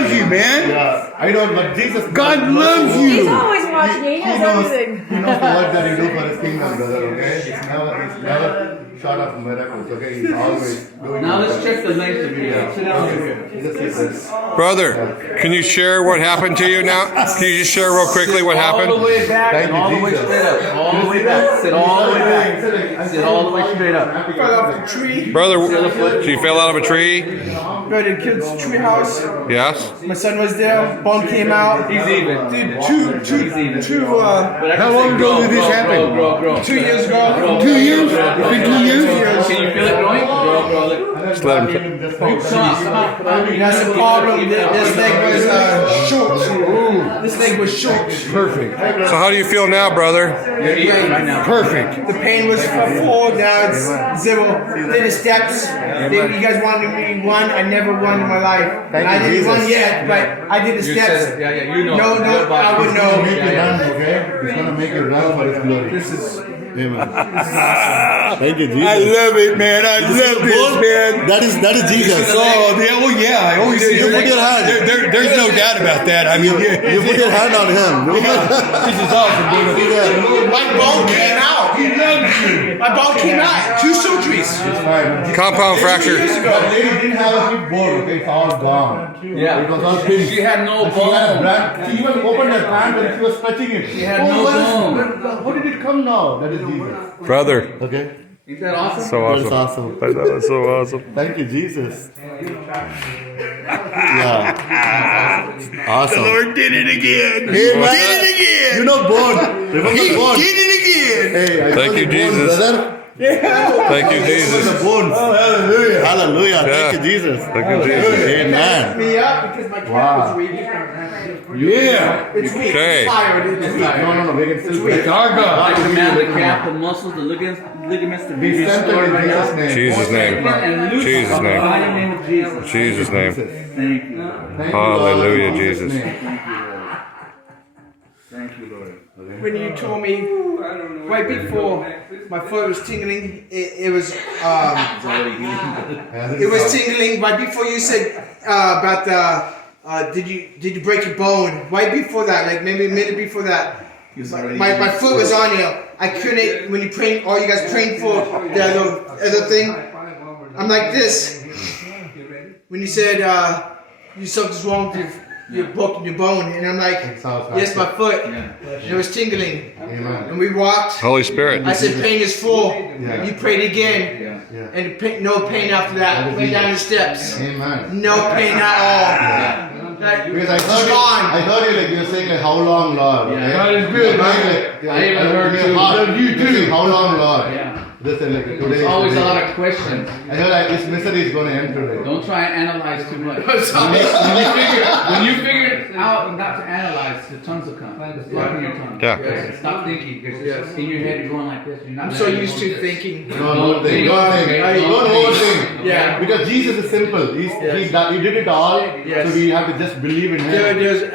loves you, man. Yeah, I don't, but Jesus. God loves He's you. always watching you. He knows everything. He knows the work that you do for his kingdom, brother. Okay, he's never short of miracles. Okay, he's always doing. Now let's check the length of your day. Sit down here. He's a secret. Brother, can you share what happened to you now? Can you just share real quickly what All the happened? way back Thank and you, all the way Jesus. straight up. All the way back. Sit all the way back. Sit all the way straight up. Fell off the tree. Brother, so you fell out of a tree? Go to the kids' tree house. Yes? My son was there. Bone came out. He's even. Dude, How long ago did this happen? Grow. 2 years ago. 2 years? It's been 2 years? Can you feel it growing? Grow, look. Just let him. Come on, come on. That's the problem. This leg was short. This leg was short. Perfect. So how do you feel now, brother? You're eating right now. Perfect. The pain was 4. Now it's 0. Did the steps. You guys wanted me one. I never won in my life. And I didn't won yet, but I did the You steps. said, yeah, you know. No, I would know. Make you run, okay? He's gonna make you run for his glory. This is. Amen. Thank you, Jesus. I love it, man. I love this, man. That is Jesus. Oh, yeah, well, yeah. I always say You put your hand. there's no doubt about that. I mean, yeah. You put your hand on him. This is awesome, dude. My bone came out. He loves you. My bone came out. 2 surgeries. Compound fracture. That lady didn't have a hip bone, okay? It's all gone. Yeah. It was all pinched. She had no She had a bone. brand. She even opened her hand when she was stretching it. She had no bone. How did it come now? That is Jesus. Brother, Okay? Isn't that awesome? so That is awesome. awesome. That was so awesome. Thank you, Jesus. Yeah. Awesome. Lord did it again. Amen. Did it again. You know bone. Remember He bone? did it again. Hey, I Thank told you, bone, Jesus. brother. Thank you, The Jesus. bones. Oh, hallelujah. Hallelujah. Yeah. Thank you, Jesus. Thank you, Jesus. Amen. Me up because my calf Wow. was weak. Yeah. It's weak. Okay. It's tired. It's weak. No, we can still It's our I God. command the calf, the muscles, the ligaments to be be restored centered in right Jesus' now. name. Jesus' name. And loose Jesus' in the name. mighty name of Jesus. Jesus' name. Thank you. Thank you, Lord. Hallelujah, In Jesus. name. Thank you, Lord. When you told me right before my foot was tingling, it was tingling right before you said about the did you break your bone? Right before that, like maybe a minute before that, my foot was on you. I couldn't when you prayed. All you guys praying for the other thing. I'm like this. When you said something's wrong with your broken your bone, and I'm like, yes, my foot. And it was tingling. Amen. And we walked. Holy Spirit. I said, pain is full. Yeah. You prayed again, Yeah. and no pain after that. Went down the steps. Amen. No pain at all. That- Because I it's heard, gone. I heard you like you're saying like how long, Lord? Okay? God is good, man. I even heard you. too. Love you too. How long, Lord? Yeah. This is like today. There's always a today. lot of questions. I heard like this misery is going to end today. Don't try and analyze too much. When you figure it out not to analyze, the tongues will come. It's blocking your tongue. Yeah. Stop thinking because in your head you're going like this. You're not. I'm so used to thinking. Don't think. Don't think. Don't overthink. Yeah. Because Jesus is simple. He did it all. Yes. So we have to just believe in Him.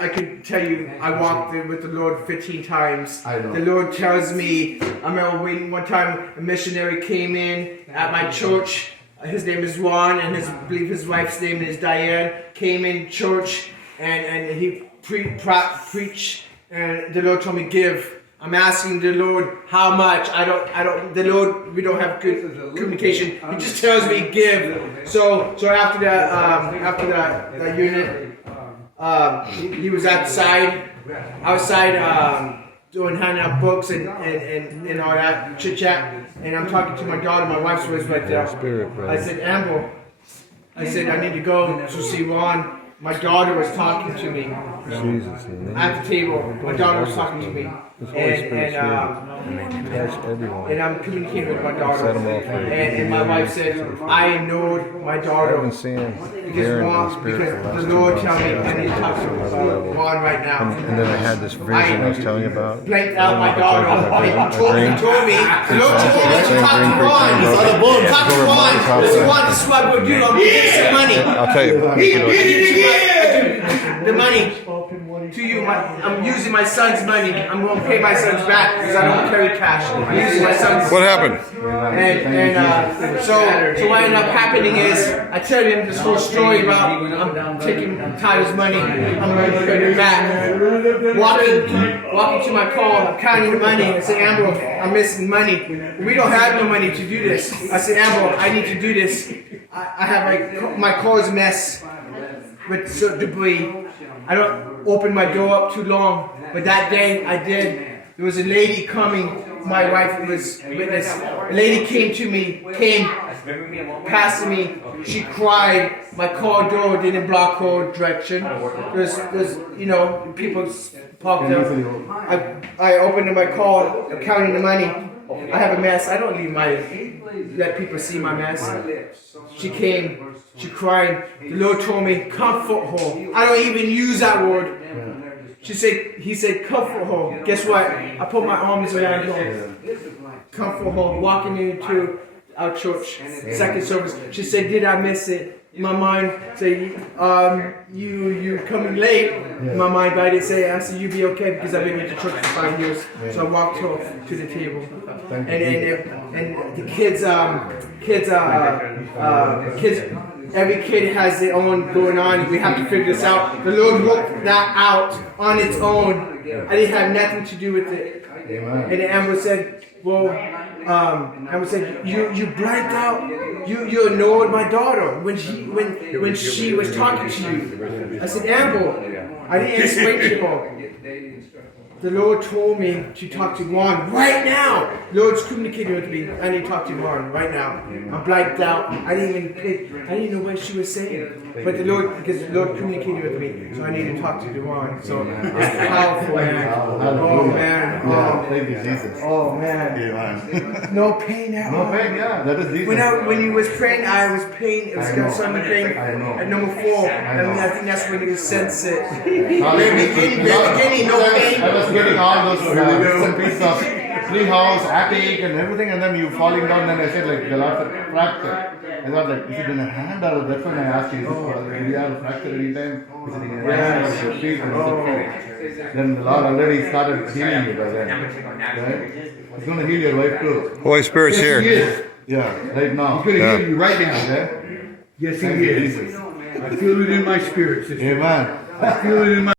I could tell you, I walked with the Lord 15 times. I know. The Lord tells me, I remember when one time a missionary came in at my church. His name is Juan, and I believe his wife's name is Diane. Came in church, and he preached, and the Lord told me, give. I'm asking the Lord how much. The Lord, we don't have good communication. He just tells me give. So after that unit, he was outside, doing handing out books and all that chit chat. And I'm talking to my daughter. My wife's was right there. I said, Amber, I said I need to go to see Ron. My daughter was talking to me at the table. My daughter was talking to me, and I'm communicating with my daughter. And my wife said, I know my daughter because the Lord tell me I need to talk to Ron right now. And then I had this vision I was telling you about. Blanked out my daughter. He told me, the Lord told me to talk to Ron. Talk to Ron. This is what we're doing. I'm giving some money. I'll tell you. The money. to you. I'm using my son's money. I'm going to pay my son's back because I don't carry cash. I'm using my son's. What happened? So what ended up happening is I tell him this whole story about I'm taking Tyler's money. I'm going to pay it back. Walking to my car, I'm counting the money. I say, Amber, I'm missing money. We don't have no money to do this. I said, Amber, I need to do this. I have my car's a mess with debris. I don't open my door up too long, but that day I did. There was a lady coming. My wife was witness. A lady came past me. She cried. My car door didn't block her direction. There's people parked there. I opened my car, I'm counting the money. I have a mess. I don't let people see my mess. She came, she cried. The Lord told me, comfort her. I don't even use that word. He said, comfort her. Guess what? I put my arms around her. Comfort her. Walking into our church, second service. She said, did I miss it? In my mind, say, you coming late. In my mind, I didn't say, I said, you be okay because I've been with the church for 5 years. So I walked her to the table, and the kids. Every kid has their own going on. We have to figure this out. The Lord worked that out on its own. I didn't have nothing to do with it. And then Amber said, well, Amber said, you blanked out. You ignored my daughter when she was talking to you. I said, Amber, I didn't explain to her. The Lord told me to talk to Juan right now. The Lord's communicating with me. I need to talk to Juan right now. I'm blanked out. I didn't even know what she was saying. But because the Lord communicated with me, so I need to talk to Juan. So it's powerful, man. Oh man. Thank you, Jesus. Oh man. No pain at all. No pain, yeah. That is Jesus. When he was praying, I was pain. It was got something pain at number 4. I think that's when he sensed it. Very beginning, no pain. I was getting all those pieces of treehouse, attic, and everything, and then you falling down. Then I said, like, the Lord said, fracture. I thought, like, is it in a hand or that's when I asked you, do you have a fracture anytime? Is it in your hand or your feet? And then the Lord already started healing you by then. Right? He's going to heal your wife too. Holy Spirit's here. Yeah, right now. He's going to heal you right now. Okay? Yes, he Thank you, is. Jesus. I feel it in my spirit, sister. Amen. I feel it in my